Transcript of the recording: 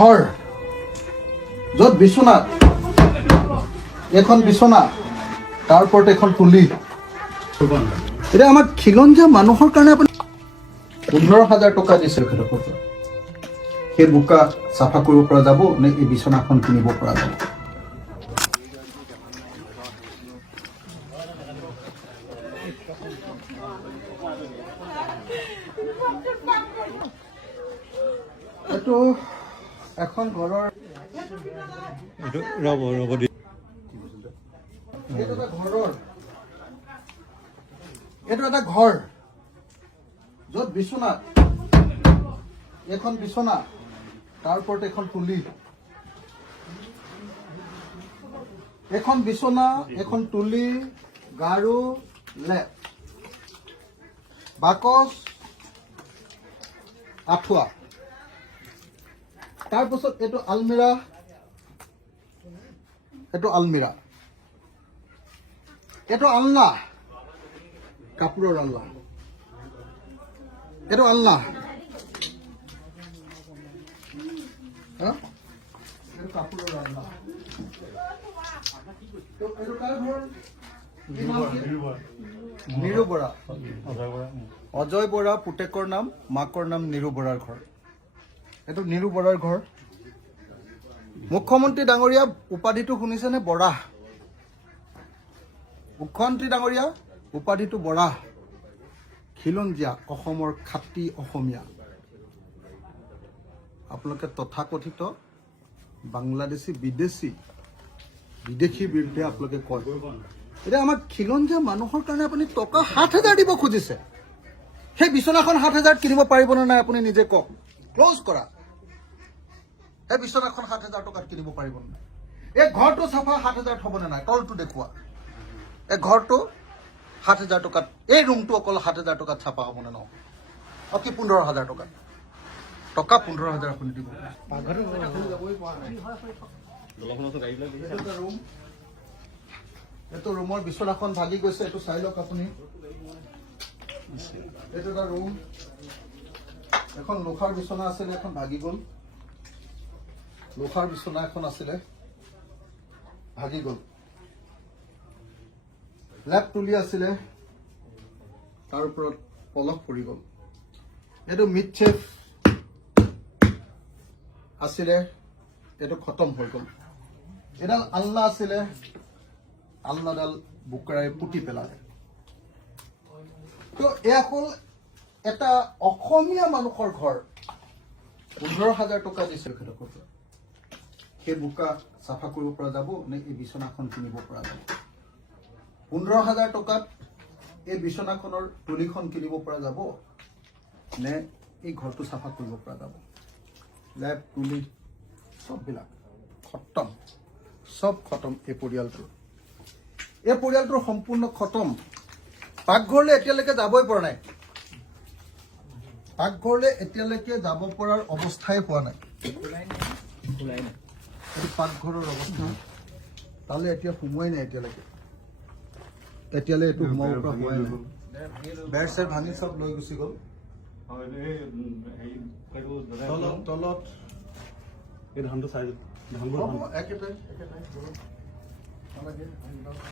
ঘৰ য'ত বিছনা এখন বিছনা তাৰ ওপৰত এখন তুলি এতিয়া আমাৰ খিলঞ্জীয়া মানুহৰ কাৰণে আপুনি 15,000 টকা দিছে সেই বোকা চাফা কৰিব পৰা যাব নে এই বিছনাখন কিনিব পৰা যাব এইটো এখন ঘৰৰ এইটো এটা ঘৰ য'ত বিছনা এখন বিছনা তাৰ ওপৰত এখন তুলি এখন বিছনা এখন তুলি গাৰু লেপ বাকচ আঁঠুৱা তাৰপিছত এইটো আলমিৰা এইটো আলনা কাপোৰৰ আলনা এইটো আলনা এইটো কাপোৰৰ আলনা এইটো কাৰ ঘৰ নিৰু বৰা অজয় বৰা পুতেকৰ নাম মাকৰ নাম নিৰু বৰাৰ ঘৰ এইটো নিৰু বৰাৰ ঘৰ মুখ্যমন্ত্ৰী ডাঙৰীয়া উপাধিটো শুনিছেনে বৰা মুখ্যমন্ত্ৰী ডাঙৰীয়া উপাধিটো বৰা খিলঞ্জীয়া অসমৰ খাতি অসমীয়া আপোনালোকে তথাকথিত বাংলাদেশী বিদেশীৰ বিৰুদ্ধে আপোনালোকে কয় এতিয়া আমাৰ খিলঞ্জীয়া মানুহৰ কাৰণে আপুনি টকা 7,000 দিব খুজিছে সেই বিছনাখন 7,000 কিনিব পাৰিবনে নাই আপুনি নিজে কওক ক্লোজ কৰা এই বিছনাখন 7,000 টকাত কিনিব পাৰিবনে নাই এই ঘৰটো চাফা 7,000 হ'বনে নাই তলটো দেখুওৱা এই ঘৰটো 7,000 টকাত এই ৰুমটো অকল 7,000 টকাত চাফা হ'বনে নহয় অকি 15,000 টকা 15,000 আপুনি দিব এইটো ৰুমৰ বিছনাখন ভাগি গৈছে এইটো চাই লওক আপুনি এইটো এটা ৰুম এখন লোহাৰ বিছনা আছিলে এখন ভাগি গ'ল লোহাৰ বিছনা এখন আছিলে ভাগি গ'ল লেপ তুলি আছিলে তাৰ ওপৰত পলস পৰি গ'ল এইটো মিড চেফ আছিলে এইটো খতম হৈ গ'ল এডাল আলনা আছিলে আলনাডাল বুকৰাই পুতি পেলালে তো এয়া হ'ল এটা অসমীয়া মানুহৰ ঘৰ 15,000 টকা দিছে সেই বোকা চাফা কৰিব পৰা যাব নে এই বিছনাখন কিনিব পৰা যাব 15,000 টকাত এই বিছনাখনৰ তুলিখন কিনিব পৰা যাব নে এই ঘৰটো চাফা কৰিব পৰা যাব লেপ তুলি সববিলাক সব খতম এই পৰিয়ালটোৰ সম্পূৰ্ণ খতম পাকঘৰলৈ এতিয়ালৈকে যাবই পৰা নাই পাকঘৰলৈ এতিয়ালৈকে যাব পৰাৰ অৱস্থাই হোৱা নাই পাকঘৰৰ অৱস্থা তালৈ এতিয়া সোমোৱাই নাই এতিয়ালৈ এইটো সোমাব পৰা হোৱাই নাই বেৰ চেৰ ভাঙি চব লৈ গুচি গ'ল তলত এই ধানটো চাই ধানবোৰ একেটাই